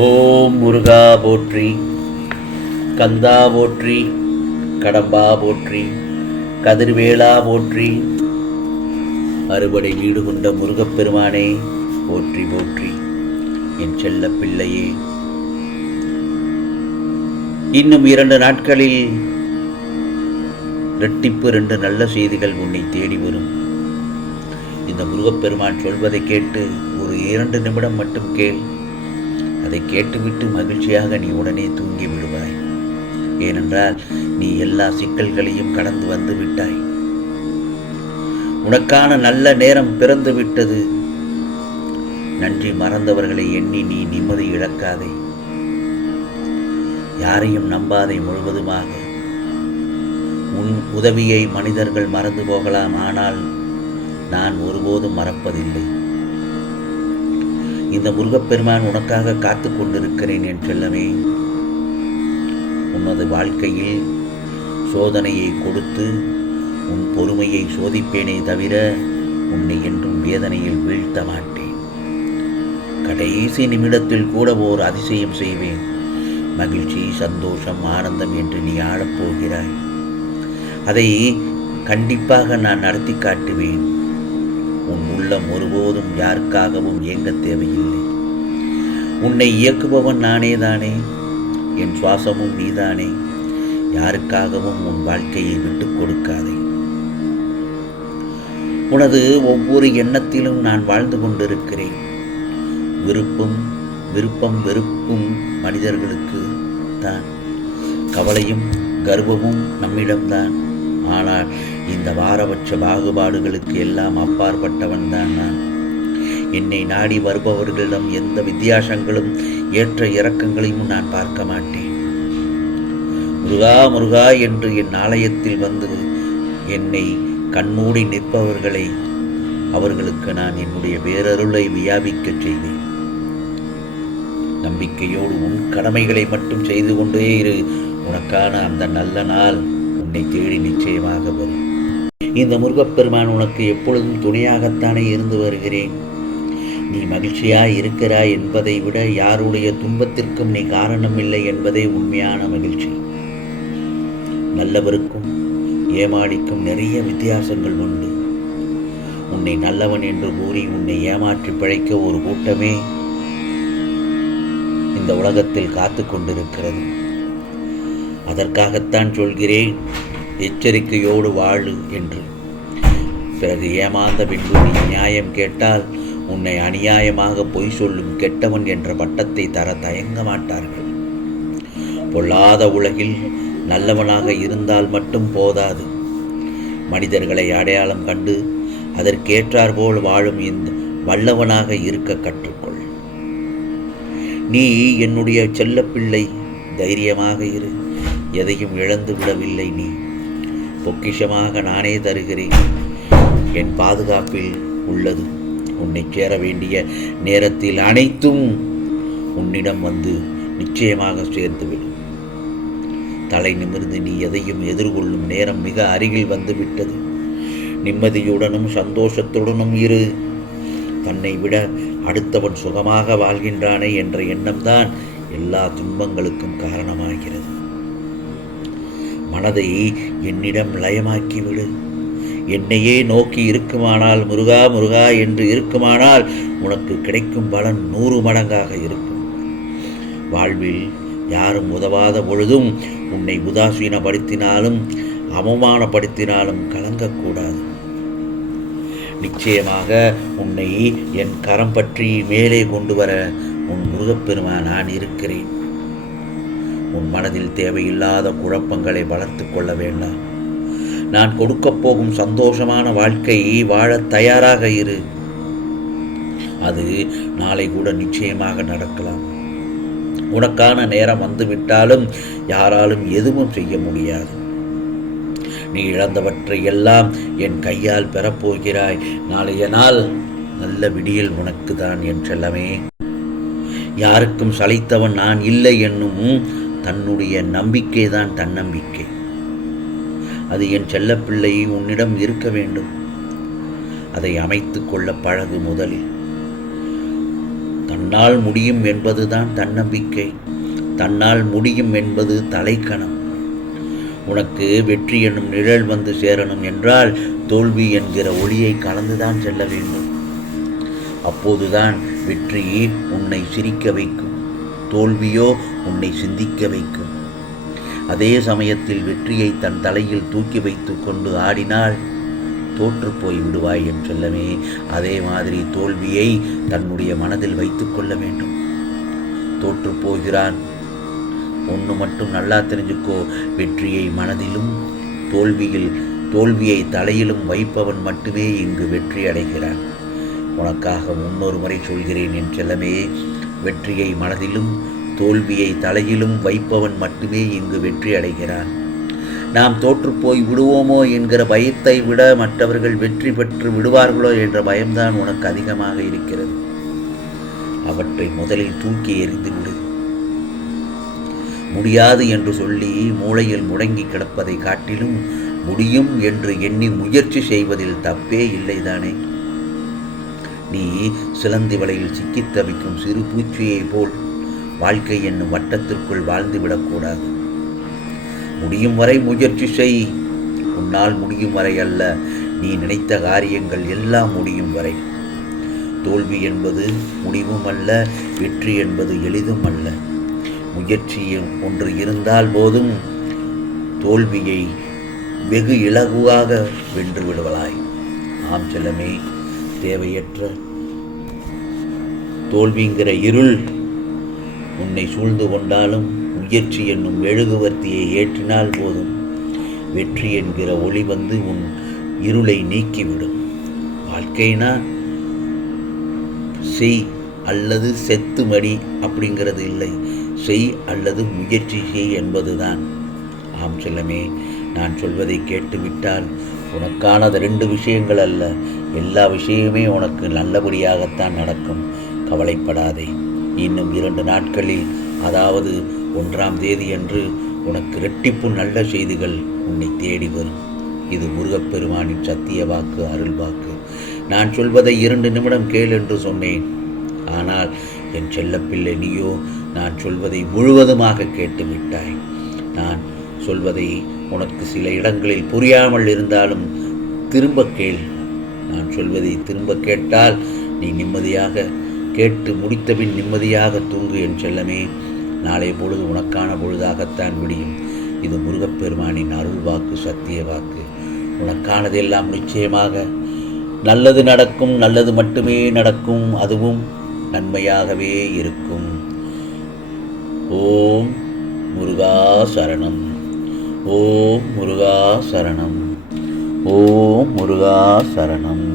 ஓம் முருகா போற்றி, கந்தா போற்றி, கடம்பா போற்றி, கதிர்வேளா போற்றி, அறுபடை வீடு கொண்ட முருகப்பெருமானே போற்றி போற்றி. என் செல்ல பிள்ளையே, இன்னும் 2 நாட்களில் இரட்டிப்பு 2 நல்ல செய்திகள் உன்னை தேடி வரும். இந்த முருகப்பெருமான் சொல்வதை கேட்டு ஒரு 2 நிமிடம் மட்டும் கேள். அதை கேட்டுவிட்டு மகிழ்ச்சியாக நீ உடனே தூங்கி விடுவாய். ஏனென்றால் நீ எல்லா சிக்கல்களையும் கடந்து வந்து விட்டாய். உனக்கான நல்ல நேரம் பிறந்து விட்டது. நன்றி மறந்தவர்களை எண்ணி நீ நிம்மதி இழக்காதே. யாரையும் நம்பாதே முழுவதுமாக. உன் உதவியை மனிதர்கள் மறந்து போகலாம், ஆனால் நான் ஒருபோதும் மறப்பதில்லை. இந்த முருகப்பெருமான் உனக்காக காத்து கொண்டிருக்கிறேன் என் செல்லமே. உனது வாழ்க்கையில் சோதனையை கொடுத்து உன் பொறுமையை சோதிப்பேனே தவிர உன்னை என்றும் வேதனையில் வீழ்த்த மாட்டேன். கடைசி நிமிடத்தில் கூட ஓர் அதிசயம் செய்வேன். மகிழ்ச்சி, சந்தோஷம், ஆனந்தம் என்று நீ ஆளப்போகிறாய். அதை கண்டிப்பாக நான் நடத்தி காட்டுவேன். உன் உள்ளம் ஒருபோதும் யாருக்காகவும் இயங்க தேவையில்லை. உன்னை இயக்குபவன் நானேதானே, என் சுவாசமும் நீதானே. யாருக்காகவும் உன் வாழ்க்கையை விட்டுக் கொடுக்காதே. உனது ஒவ்வொரு எண்ணத்திலும் நான் வாழ்ந்து கொண்டிருக்கிறேன். விருப்பம் வெறுப்பும் மனிதர்களுக்கு தான். கவலையும் கர்வமும் நம்மிடம்தான். ஆனால் இந்த பாரபட்ச பாகுபாடுகளுக்கு எல்லாம் அப்பாற்பட்டவன் தான் நான். என்னை நாடி வருபவர்களிடம் எந்த வித்தியாசங்களும் ஏற்ற இறக்கங்களையும் நான் பார்க்க மாட்டேன். முருகா முருகா என்று என் ஆலயத்தில் வந்து என்னை கண்மூடி நிற்பவர்களை, அவர்களுக்கு நான் என்னுடைய பேரருளை வியாபிக்கச் செய்வேன். நம்பிக்கையோடு உன் கடமைகளை மட்டும் செய்து கொண்டே இரு. உனக்கான அந்த நல்ல நாள் உன்னை தேடி நிச்சயமாக வரும். இந்த முருகப்பெருமான் உனக்கு எப்பொழுதும் துணையாகத்தானே இருந்து வருகிறேன். நீ மகிழ்ச்சியாய் இருக்கிறாய் என்பதை விட யாருடைய துன்பத்திற்கும் நீ காரணமில்லை என்பதே உண்மையான மகிழ்ச்சி. நல்லவருக்கும் ஏமாளிக்கும் நிறைய வித்தியாசங்கள் உண்டு. உன்னை நல்லவன் என்று கூறி உன்னை ஏமாற்றி பிழைக்க ஒரு கூட்டமே இந்த உலகத்தில் காத்து கொண்டிருக்கிறது. அதற்காகத்தான் சொல்கிறேன், எச்சரிக்கையோடு வாழு என்று. பிறகு ஏமாந்த பின்பு நீ நியாயம் கேட்டால் உன்னை அநியாயமாக பொய் சொல்லும் கெட்டவன் என்ற பட்டத்தை தர தயங்க மாட்டார்கள். பொல்லாத உலகில் நல்லவனாக இருந்தால் மட்டும் போதாது. மனிதர்களை அடையாளம் கண்டு அதற்கேற்றாற்போல் வாழும் இந்த வல்லவனாக இருக்க கற்றுக்கொள். நீ என்னுடைய செல்லப்பிள்ளை, தைரியமாக இரு. எதையும் இழந்து விடவில்லை. நீ பொக்கிஷமாக நானே தருகிறேன். என் பாதுகாப்பில் உள்ளது. உன்னை சேர வேண்டிய நேரத்தில் அனைத்தும் உன்னிடம் வந்து நிச்சயமாக சேர்ந்துவிடும். தலை நிமிர்ந்து நீ எதையும் எதிர்கொள்ளும் நேரம் மிக அருகில் வந்துவிட்டது. நிம்மதியுடனும் சந்தோஷத்துடனும் இரு. தன்னை விட அடுத்தவன் சுகமாக வாழ்கின்றானே என்ற எண்ணம்தான் எல்லா துன்பங்களுக்கும் காரணமாகிறது. மனதை என்னிடம் லயமாக்கிவிடு. என்னையே நோக்கி இருக்குமானால், முருகா முருகா என்று இருக்குமானால் உனக்கு கிடைக்கும் பலன் 100 மடங்காக இருக்கும். வாழ்வில் யாரும் உதவாத பொழுதும் உன்னை உதாசீனப்படுத்தினாலும் அவமானப்படுத்தினாலும் கலங்கக்கூடாது. நிச்சயமாக உன்னை என் கரம் பற்றி மேலே கொண்டு வர உன் முருகப்பெருமான் நான் இருக்கிறேன். உன் மனதில் தேவையில்லாத குழப்பங்களை வளர்த்து கொள்ள வேண்டாம். நான் கொடுக்கப் போகும் சந்தோஷமான வாழ்க்கையை வாழ தயாராக இரு. அது நாளை கூட நிச்சயமாக நடக்கலாம். உனக்கான நேரம் வந்துவிட்டாலும் யாராலும் எதுவும் செய்ய முடியாது. நீ இழந்தவற்றை எல்லாம் என் கையால் பெறப்போகிறாய். நாளைய நாள் நல்ல விடியல் உனக்கு தான் என் செல்லமே. யாருக்கும் சளைத்தவன் நான் இல்லை என்னும் தன்னுடைய நம்பிக்கை தான் தன்னம்பிக்கை. அது என் செல்லப்பிள்ளை உன்னிடம் இருக்க வேண்டும். அதை அமைத்து கொள்ள பழகு. முதலில் தன்னால் முடியும் என்பதுதான் தன்னம்பிக்கை. தன்னால் முடியும் என்பது தலைக்கணம். உனக்கு வெற்றி என்னும் நிழல் வந்து சேரணும் என்றால் தோல்வி என்கிற ஒளியை கலந்துதான் செல்ல வேண்டும். அப்போதுதான் வெற்றி உன்னை சிரிக்க வைக்கும், தோல்வியோ உன்னை சிந்திக்க வைக்கும். அதே சமயத்தில் வெற்றியை தன் தலையில் தூக்கி வைத்து கொண்டு ஆடினால் தோற்று போய் விடுவாய் என் செல்லமே. அதே மாதிரி தோல்வியை தன்னுடைய மனதில் வைத்து கொள்ள வேண்டும். தோற்று போகிறான். ஒன்று மட்டும் நல்லா தெரிஞ்சுக்கோ, வெற்றியை மனதிலும் தோல்வியை தலையிலும் வைப்பவன் மட்டுமே இங்கு வெற்றி அடைகிறான். உனக்காக முன்னொரு முறை சொல்கிறேன் என் செல்லமே, வெற்றியை மனதிலும் தோல்வியை தலையிலும் வைப்பவன் மட்டுமே இங்கு வெற்றி அடைகிறான். நாம் தோற்றுப்போய் விடுவோமோ என்கிற பயத்தை விட மற்றவர்கள் வெற்றி பெற்று விடுவார்களோ என்ற பயம்தான் உனக்கு அதிகமாக இருக்கிறது. அவற்றை முதலில் தூக்கி எறிந்துவிடு. முடியாது என்று சொல்லி மூளையில் முடங்கி கிடப்பதை காட்டிலும் முடியும் என்று எண்ணி முயற்சி செய்வதில் தப்பே இல்லைதானே. நீ சிலந்தி வலையில் சிக்கித் தவிக்கும் சிறு பூச்சியை போல் வாழ்க்கை என்னும் வட்டத்திற்குள் வாழ்ந்துவிடக்கூடாது. முடியும் வரை முயற்சி செய். உன்னால் முடியும் வரை அல்ல, நீ நினைத்த காரியங்கள் எல்லாம் முடியும் வரை. தோல்வி என்பது முடிவும் அல்ல, வெற்றி என்பது எளிதும் அல்ல. முயற்சி ஒன்று இருந்தால் போதும் தோல்வியை வெகு இலகுவாக வென்று விடுவலாய். ஆம் செல்லமே, தேவையற்ற தோல்விங்கிற இருள் உன்னை சூழ்ந்து கொண்டாலும் முயற்சி என்னும் மெழுகுவர்த்தியை ஏற்றினால் போதும் வெற்றி என்கிற ஒளி வந்து உன் இருளை நீக்கிவிடும். வாழ்க்கைனா செய் அல்லது செத்து மடி அப்படிங்கிறது இல்லை, செய் அல்லது முயற்சி செய் என்பதுதான். ஆம் செல்லமே, நான் சொல்வதை கேட்டுவிட்டால் உனக்கானது 2 விஷயங்கள் அல்ல, எல்லா விஷயமே உனக்கு நல்லபடியாகத்தான் நடக்கும். கவலைப்படாதே. இன்னும் 2 நாட்களில், அதாவது 1ஆம் தேதி அன்று உனக்கு இரட்டிப்பு நல்ல செய்திகள் உன்னை தேடி வரும். இது முருகப்பெருமானின் சத்திய வாக்கு, அருள் வாக்கு. நான் சொல்வதை 2 நிமிடம் கேள் என்று சொன்னேன். ஆனால் என் செல்லப்பிள்ளை நீயோ நான் சொல்வதை முழுவதுமாக கேட்டுவிட்டாய். நான் சொல்வதை உனக்கு சில இடங்களில் புரியாமல் இருந்தாலும் திரும்ப கேள். நான் சொல்வதை திரும்ப கேட்டால் நீ நிம்மதியாக கேட்டு முடித்தபின் நிம்மதியாக தூங்கு என் செல்லமே. நாளை பொழுது உனக்கான பொழுதாகத்தான் விடியும். இது முருகப்பெருமானின் அருள் வாக்கு, சத்திய வாக்கு. உனக்கானதெல்லாம் நிச்சயமாக நல்லது நடக்கும், நல்லது மட்டுமே நடக்கும், அதுவும் நன்மையாகவே இருக்கும். ஓம் முருகா சரணம். ஓம் முருகா சரணம். ஓம் முருகா சரணம்.